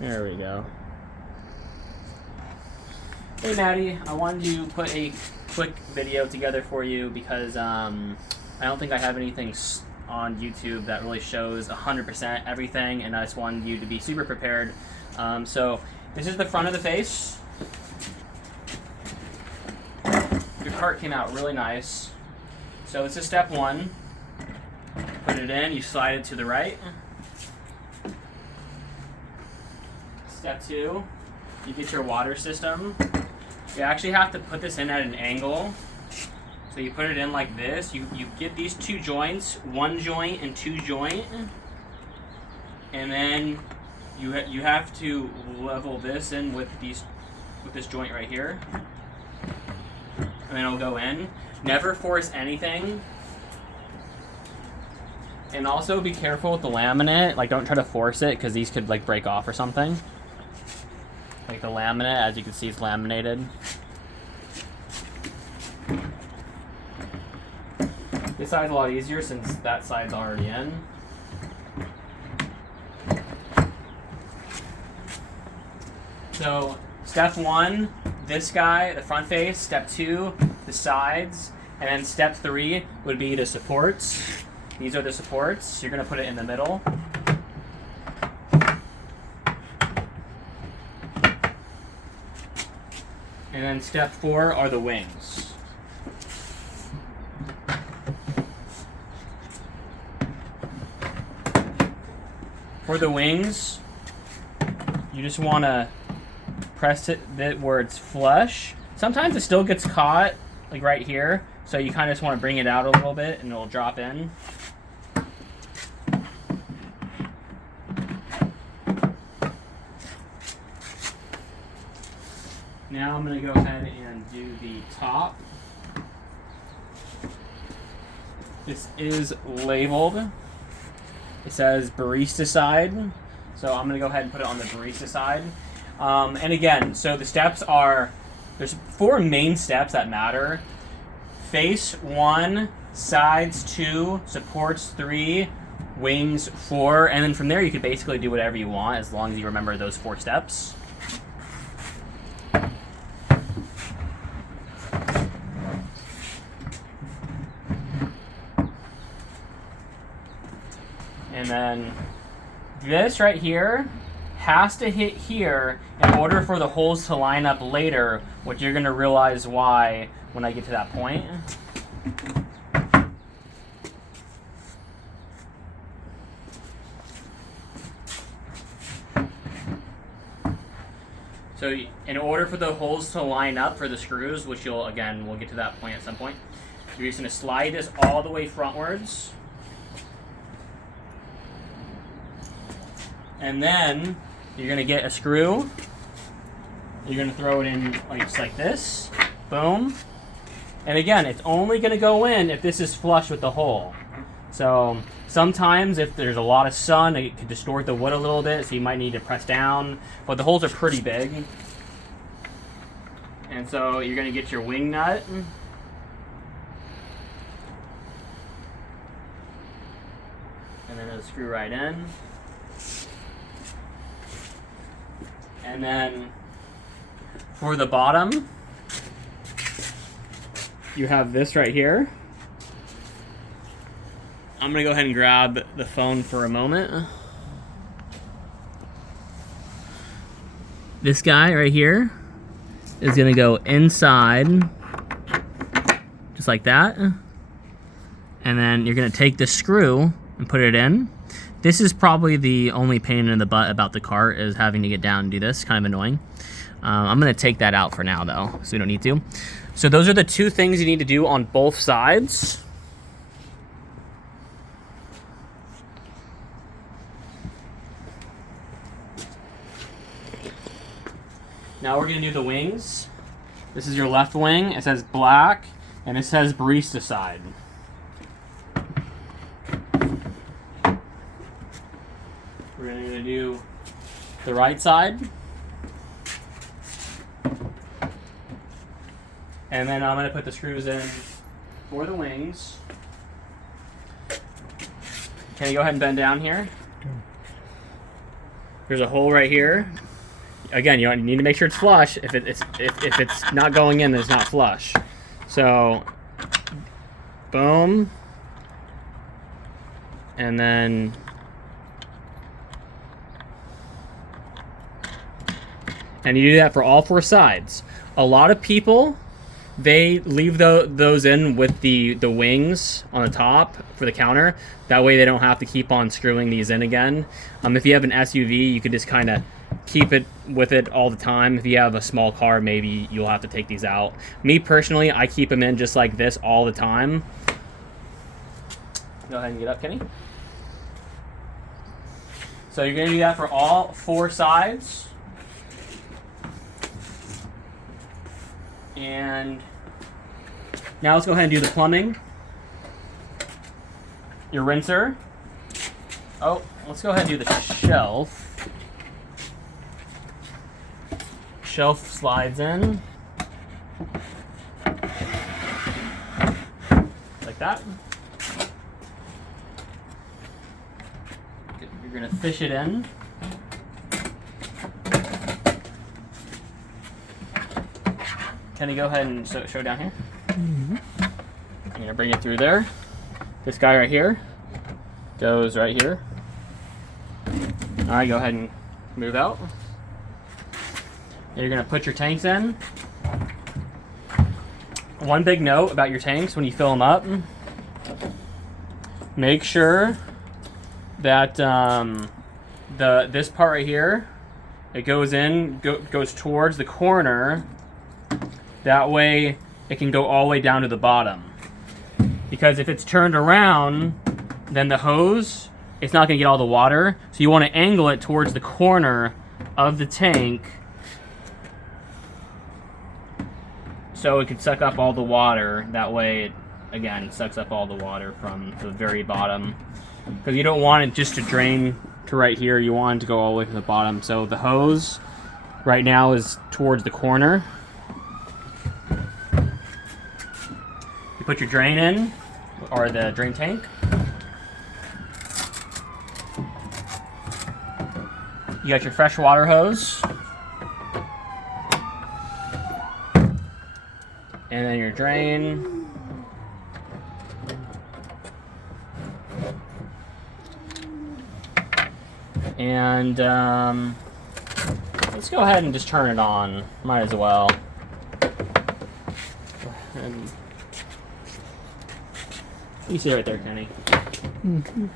There we go. Hey Maddie, I wanted to put a quick video together for you because I don't think I have anything on YouTube that really shows 100% everything, and I just wanted you to be super prepared. So this is the front of the face. Your cart came out really nice. So this is step one. Put it in, you slide it to the right. Step two, you get your water system. You actually have to put this in at an angle. So you put it in like this. You get these two joints, one joint and two joint. And then you have to level this in with this joint right here. And then it'll go in. Never force anything. And also be careful with the laminate. Like, don't try to force it because these could like break off or something. Like the laminate, as you can see, is laminated. This side's a lot easier since that side's already in. So, step one, this guy, the front face. Step two, the sides. And then step three would be the supports. These are the supports. You're going to put it in the middle. And then step four are the wings. For the wings, you just want to press it where it's flush. Sometimes it still gets caught, like right here, so you kind of just want to bring it out a little bit and it'll drop in. Now I'm going to go ahead and do the top. This is labeled. It says barista side. So I'm going to go ahead and put it on the barista side. And again, so the steps are, there's 4 main steps that matter. Face 1, sides 2, supports 3, wings 4, and then from there you could basically do whatever you want as long as you remember those 4 steps. And then this right here has to hit here in order for the holes to line up later, which you're going to realize why when I get to that point. So in order for the holes to line up for the screws, which we'll get to that point at some point, you're just going to slide this all the way frontwards. And then you're going to get a screw. You're going to throw it in just like this. Boom. And again, it's only going to go in if this is flush with the hole. So sometimes if there's a lot of sun, it could distort the wood a little bit, so you might need to press down. But the holes are pretty big. And so you're going to get your wing nut. And then it'll screw right in. And then for the bottom, you have this right here. I'm going to go ahead and grab the phone for a moment. This guy right here is going to go inside, just like that. And then you're going to take the screw and put it in. This is probably the only pain in the butt about the cart, is having to get down and do this. Kind of annoying. I'm going to take that out for now, though, so we don't need to. So those are the 2 things you need to do on both sides. Now we're going to do the wings. This is your left wing. It says black, and it says barista side. We're going to do the right side. And then I'm going to put the screws in for the wings. Can you go ahead and bend down here? There's a hole right here. Again, you need to make sure it's flush. If it's not going in, then it's not flush. So, boom. And then you do that for all 4 sides. A lot of people, they leave those in with the wings on the top for the counter. That way they don't have to keep on screwing these in again. If you have an SUV, you could just kind of keep it with it all the time. If you have a small car, maybe you'll have to take these out. Me personally, I keep them in just like this all the time. Go ahead and get up, Kenny. So you're going to do that for all 4 sides. And now let's go ahead and do the plumbing. Your rinser. Oh, let's go ahead and do the shelf. Shelf slides in. Like that. You're going to fish it in. Can you go ahead and show down here? Mm-hmm. I'm going to bring it through there. This guy right here goes right here. All right, go ahead and move out. You're going to put your tanks in. One big note about your tanks when you fill them up, make sure that this part right here, it goes towards the corner. That way it can go all the way down to the bottom. Because if it's turned around, then the hose, it's not going to get all the water. So you want to angle it towards the corner of the tank so it can suck up all the water. That way it, again, sucks up all the water from the very bottom. Because you don't want it just to drain to right here. You want it to go all the way to the bottom. So the hose right now is towards the corner. You put your drain in, or the drain tank. You got your fresh water hose. And then your drain. And let's go ahead and just turn it on. Might as well. And you see it right there, Kenny. Mm-hmm.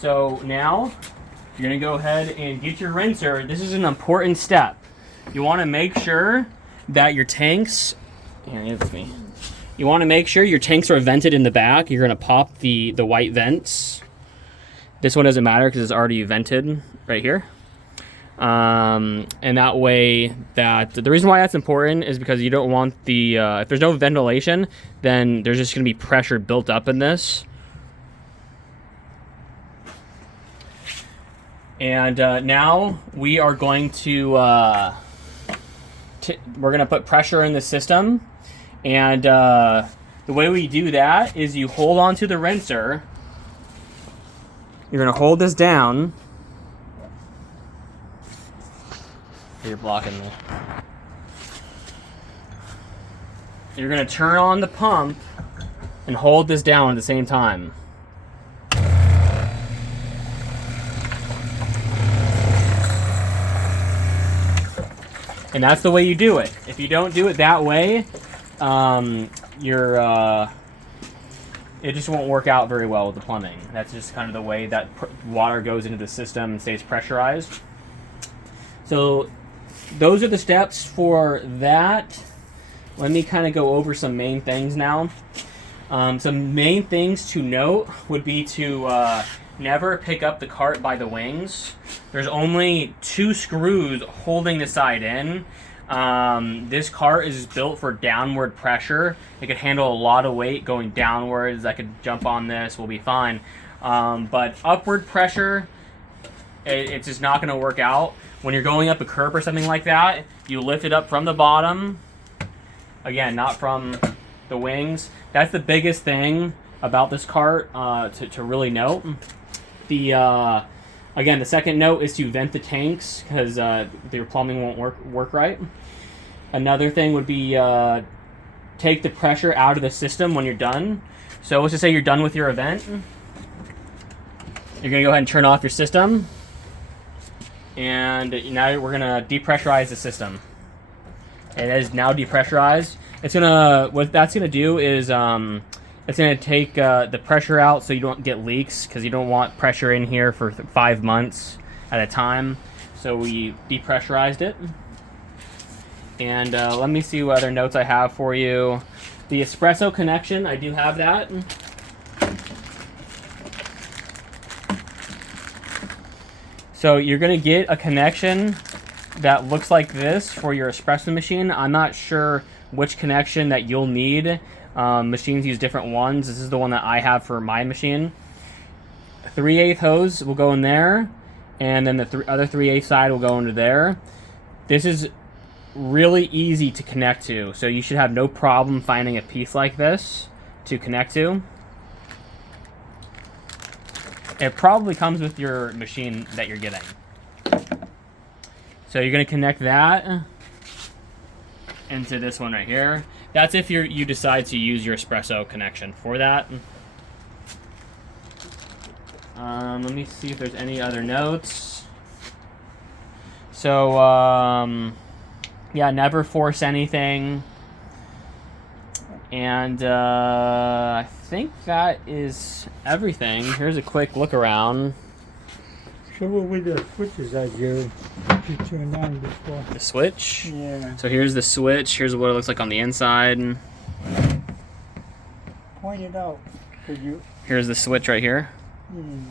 So now you're gonna go ahead and get your rinser. This is an important step. You want to make sure that your tanks. Here, give it with me. You want to make sure your tanks are vented in the back. You're gonna pop the white vents. This one doesn't matter because it's already vented right here. And that way, the reason why that's important is because you don't want the, if there's no ventilation, then there's just going to be pressure built up in this. And now we are going to, we're going to put pressure in the system. And the way we do that is you hold on to the rinser. You're going to hold this down. You're blocking me. You're going to turn on the pump and hold this down at the same time. And that's the way you do it. If you don't do it that way, it just won't work out very well with the plumbing. That's just kind of the way that water goes into the system and stays pressurized. So those are the steps for that. Let me kind of go over some main things now. Some main things to note would be to never pick up the cart by the wings. There's only 2 screws holding the side in. This cart is built for downward pressure. It could handle a lot of weight going downwards. I could jump on this, we'll be fine. But upward pressure, It's just not going to work out. When you're going up a curb or something like that, you lift it up from the bottom. Again, not from the wings. That's the biggest thing about this cart to really note. Again, the second note is to vent the tanks because your plumbing won't work right. Another thing would be take the pressure out of the system when you're done. So let's just say you're done with your event. You're going to go ahead and turn off your system. And now we're going to depressurize the system. It is now depressurized. What that's going to do is it's going to take the pressure out so you don't get leaks, because you don't want pressure in here for 5 months at a time. So we depressurized it. And let me see what other notes I have for you. The espresso connection, I do have that. So you're going to get a connection that looks like this for your espresso machine. I'm not sure which connection that you'll need. Machines use different ones. This is the one that I have for my machine. 3/8 hose will go in there, and then the other 3/8 side will go into there. This is really easy to connect to, so you should have no problem finding a piece like this to connect to. It probably comes with your machine that you're getting. So you're going to connect that into this one right here. That's if you decide to use your espresso connection for that. Let me see if there's any other notes. So, yeah, never force anything. And I think that is everything. Here's a quick look around. Show what with the switches that you turned on before. The switch? Yeah. So here's the switch. Here's what it looks like on the inside. Point it out. Could you? Here's the switch right here. Hmm.